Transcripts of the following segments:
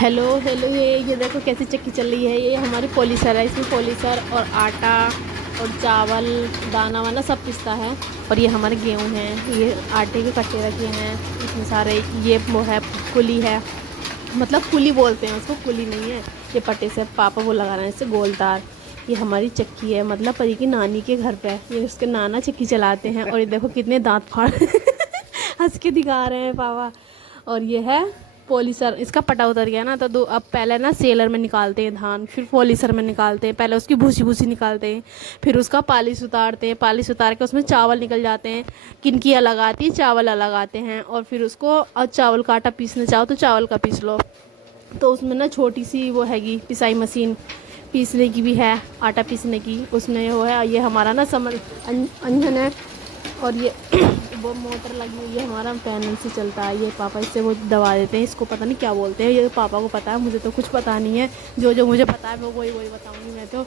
Hello hello, ये देखो कैसी चक्की चल रही है। ये हमारी पॉलिसर है। इसमें पॉलिसर और आटा और चावल दाना वाना सब पिसता है। और ये हमारे गेहूँ हैं, ये आटे के कट्टे रखे हैं इसमें सारे। ये वो है कुली है, मतलब कुली बोलते हैं उसको, कुली नहीं है। ये पट्टे से पापा वो लगा रहे हैं इससे गोल तार। ये हमारी चक्की है, मतलब परी की नानी के घर पे है। ये उसके नाना चक्की चलाते हैं। और ये देखो कितने दांत फाड़ हंस के दिखा रहे हैं पापा। और ये है पॉलिसर। इसका पटा उतर गया ना, तो दो अब पहले ना सेलर में निकालते हैं धान, फिर पॉलिसर में निकालते हैं। पहले उसकी भूसी भूसी निकालते हैं, फिर उसका पालिश उतारते हैं। पालिश उतार के उसमें चावल निकल जाते हैं। किनकी अलग आती है, चावल अलग आते हैं। और फिर उसको और चावल का आटा पीसना चाहो तो चावल का पीस लो। तो उसमें ना छोटी सी वो हैगी पिसाई मशीन, पीसने की भी है, आटा पीसने की। उसमें वो है, ये हमारा ना समर अंजन है। और ये वो मोटर लगी हुई है, हमारा पैनल से चलता है। ये पापा इससे वो दबा देते हैं। इसको पता नहीं क्या बोलते हैं, ये पापा को पता है, मुझे तो कुछ पता नहीं है। जो जो मुझे पता है मैं वही वही बताऊंगी मैं तो।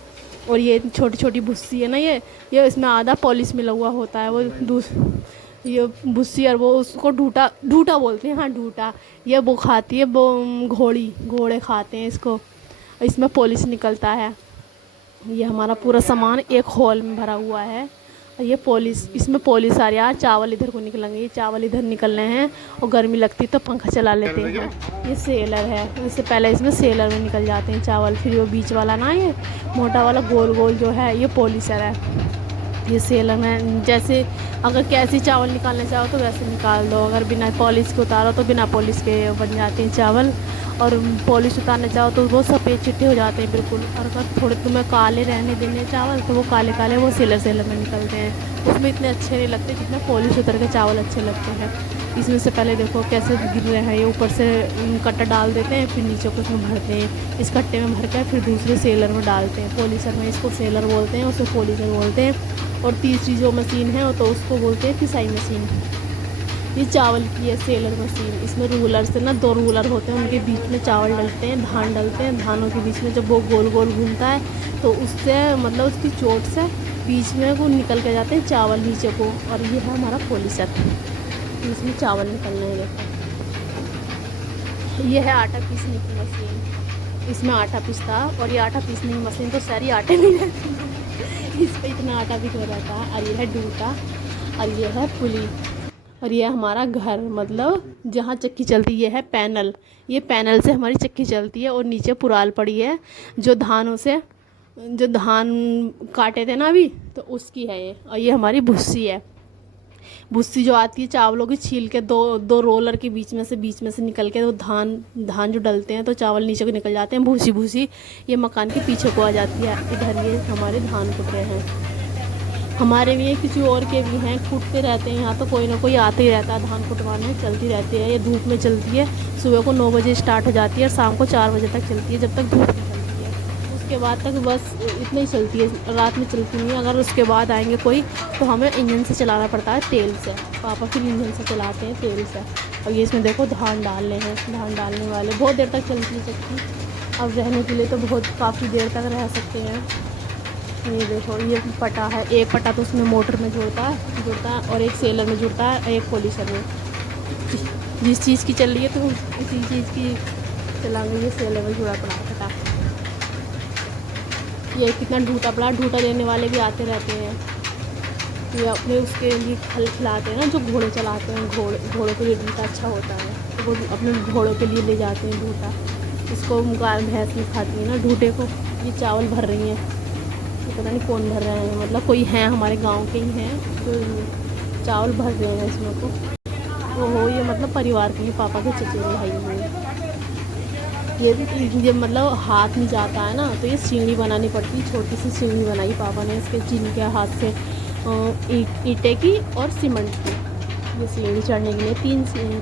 और ये छोटी छोटी भुस्सी है ना, ये इसमें आधा पॉलिश मिला हुआ होता है। वो ये भुस्सी, और वो उसको ढूटा ढूटा बोलते हैं, हाँ ढूटा। ये वो खाती है, वो घोड़े खाते हैं इसको। इसमें पॉलिश निकलता है। ये हमारा पूरा सामान एक हॉल में भरा हुआ है। और ये पॉलिश, इसमें पॉलिश आ रहा है। चावल इधर को निकलेंगे, ये चावल इधर निकल रहे हैं। और गर्मी लगती तो पंखा चला लेते हैं। ये सेलर है, इससे पहले इसमें सेलर में निकल जाते हैं चावल। फिर वो बीच वाला ना, ये मोटा वाला गोल गोल जो है, ये पॉलिशर है। ये सेलर में जैसे अगर कैसे चावल निकालना चाहो तो वैसे निकाल दो। अगर बिना पॉलिश के उतारो तो बिना पॉलिश के बन जाते हैं चावल। और पॉलिश उतारना चाहो तो वो सफ़ेद चिट्टे हो जाते हैं बिल्कुल। और अगर थोड़े तुम्हें काले रहने देने चावल तो वो काले काले वो सेलर में निकलते हैं। उसमें इतने अच्छे नहीं लगते जितना पॉलिश उतर के चावल अच्छे लगते हैं। इसमें से पहले देखो कैसे गिर रहे हैं। ये ऊपर से कट्टा डाल देते हैं, फिर नीचे को उसमें भरते हैं। इस कट्टे में भर के फिर दूसरे सेलर में डालते हैं। पॉलिशर में इसको सेलर बोलते हैं, उसको पॉलिशर बोलते हैं। और तीसरी जो मशीन है तो उसको बोलते हैं पिसाई मशीन। ये चावल की है सेलर मशीन। इसमें रूलर से ना, दो रूलर होते हैं, उनके बीच में चावल डलते हैं, धान डलते हैं। धानों के बीच में जब वो गोल गोल घूमता है तो उससे मतलब उसकी चोट से बीच में वो निकल के जाते हैं चावल नीचे को। और ये है हमारा पॉलिशर, इसमें चावल निकलने हैं। देखो ये है आटा पीसने की मशीन, इसमें आटा पीसता है। और ये आटा पीसने की मशीन तो सारी आटे में रहती है। इस पर इतना आटा भी हो जाता है। और ये है डूटा, और ये है पुली। और ये हमारा घर, मतलब जहाँ चक्की चलती है, ये है पैनल। ये पैनल से हमारी चक्की चलती है। और नीचे पुराल पड़ी है, जो धानों से जो धान काटे थे ना अभी, तो उसकी है ये। और ये हमारी भुस्सी है। भुस्सी जो आती है चावलों की छील के, दो दो रोलर के बीच में से निकल के वो धान धान जो डलते हैं तो चावल नीचे को निकल जाते हैं। भूसी भूसी ये मकान के पीछे को आ जाती है। इधर ये हमारे धान कुट रहे हैं। हमारे भी हैं, किसी और के भी हैं, कूटते रहते हैं। यहाँ तो कोई ना कोई आते ही रहता है धान कुटवाने, चलती रहती है। ये धूप में चलती है, सुबह को 9 बजे स्टार्ट हो जाती है और शाम को 4 बजे तक चलती है, जब तक धूप नहीं चलती है। उसके बाद तक बस इतना ही चलती है, रात में चलती नहीं है। अगर उसके बाद आएंगे कोई तो हमें इंजन से चलाना पड़ता है, तेल से। पापा फिर इंजन से चलाते हैं, तेल से। और ये इसमें देखो धान डाल रहे हैं, धान डालने वाले बहुत देर तक चलती है चक्की। अब रहने के लिए तो बहुत काफ़ी देर तक रह सकते हैं। ये देखो ये पटा है, एक पटा तो उसमें मोटर में जुड़ता है और एक सेलर में जुड़ता है, एक पॉलिशर में। जिस चीज़ की चल रही है तो उसी चीज़ की चलाएंगे। ये सेलर में जुड़ा पड़ा पटा। ये कितना ढूटा पड़ा, ढूटा लेने वाले भी आते रहते हैं। ये अपने उसके लिए खल खिलाते हैं ना, जो घोड़े चलाते हैं, घोड़ों के लिए ढूटा अच्छा होता है, तो वो अपने घोड़ों के लिए ले जाते हैं ढूटा। इसको गाय भैंस में खाती है ना ढूटे को। ये चावल भर रही हैं, पता नहीं कौन भर रहे हैं, मतलब कोई हैं हमारे गांव के ही हैं जो चावल भर रहे हैं इसमें को। ओहो ये मतलब परिवार के ही पापा के चचेरे भाई हैं। ये मतलब हाथ नहीं जाता है ना, तो ये सीढ़ी बनानी पड़ती है। छोटी सी सीढ़ी बनाई पापा ने इसके जिनके हाथ से, ईंटे की और सीमेंट की। ये सीढ़ी चढ़ने के लिए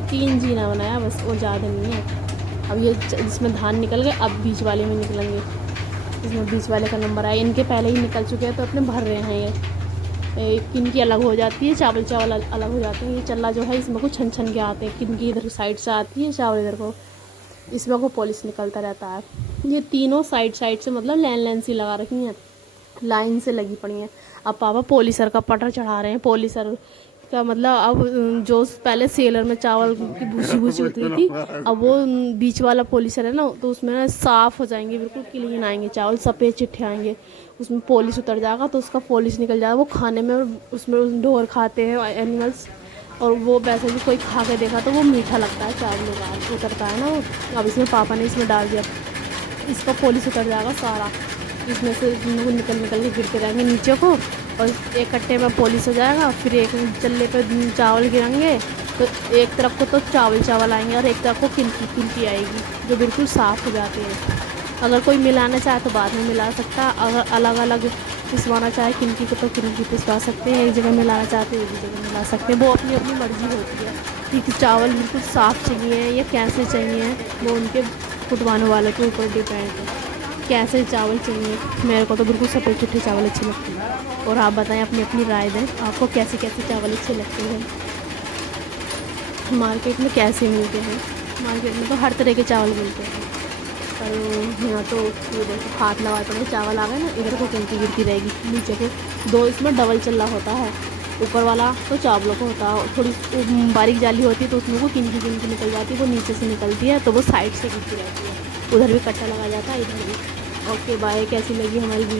तीन जीना बनाया बस, और ज़्यादा नहीं है। अब ये जिसमें धान निकल गए, अब बीच वाले में निकलेंगे। इसमें बीच वाले का नंबर आया, इनके पहले ही निकल चुके हैं तो अपने भर रहे हैं। ये किनकी अलग हो जाती है, चावल अलग हो जाते हैं। ये चल्ला जो है इसमें को छन छन के आते हैं, किनकी इधर साइड से आती है चावल, इधर को इसमें को पॉलिश निकलता रहता है। ये तीनों साइड से मतलब लाइन सी लगा रखी हैं, लाइन से लगी पड़ी हैं। अब पापा पॉलिशर का पटर चढ़ा रहे हैं। पॉलिशर क्या मतलब अब जो पहले सेलर में चावल की भूसी भूसी होती थी, अब वो बीच वाला पॉलिशर है ना, तो उसमें ना साफ़ हो जाएंगे, बिल्कुल क्लीन आएंगे चावल, सफ़ेद चिट्ठे आएंगे, उसमें पॉलिश उतर जाएगा, तो उसका पॉलिश निकल जाएगा। वो खाने में, उसमें ढोर खाते हैं एनिमल्स, और वो वैसे भी कोई खा के देखा तो वो मीठा लगता है, चावल का उतरता है ना वो। अब इसमें पापा ने इसमें डाल दिया, इसका पॉलिश उतर जाएगा सारा, इसमें से निकल निकल के गिरते रहेंगे नीचे को, और एक कट्टे में पॉलिश हो जाएगा। फिर एक चल्ले पे चावल गिरेंगे, तो एक तरफ को तो चावल चावल आएंगे और एक तरफ को किनकी किनकी आएगी, जो बिल्कुल साफ़ हो जाती है। अगर कोई मिलाना चाहे तो बाद में मिला सकता है, अगर अलग अलग पिसवाना चाहे किनकी को तो किनकी पिसवा सकते हैं, एक जगह मिलाना चाहते हैं एक जगह मिला सकते हैं, वो अपनी अपनी मर्ज़ी होती है कि चावल बिल्कुल साफ़ चाहिए या कैसे चाहिए, वो उनके कुटवाने वाले के ऊपर डिपेंड है कैसे चावल चाहिए। मेरे को तो बिल्कुल सफ़ेद चिट्ठे चावल अच्छे लगते हैं, और आप बताएं अपनी अपनी राय दें, आपको कैसे कैसे चावल अच्छे लगते हैं, मार्केट में कैसे मिलते हैं। मार्केट में तो हर तरह के चावल मिलते हैं, पर यहाँ तो ये देखो हाथ लगा पड़े चावल आ गए ना, इधर को किनकी गिरती रहेगी, नीचे को दो इसमें डबल चल्ला होता है, ऊपर वाला तो चावलों को होता है, थोड़ी बारीक जाली होती है तो उसमें वो किनकी किनकी निकल जाती है, वो नीचे से निकलती है, तो वो साइड से गिरती रहती है, उधर भी कट्टा लगा जाता है इधर भी। ओके बाय, कैसी लगी हमारी वीडियो।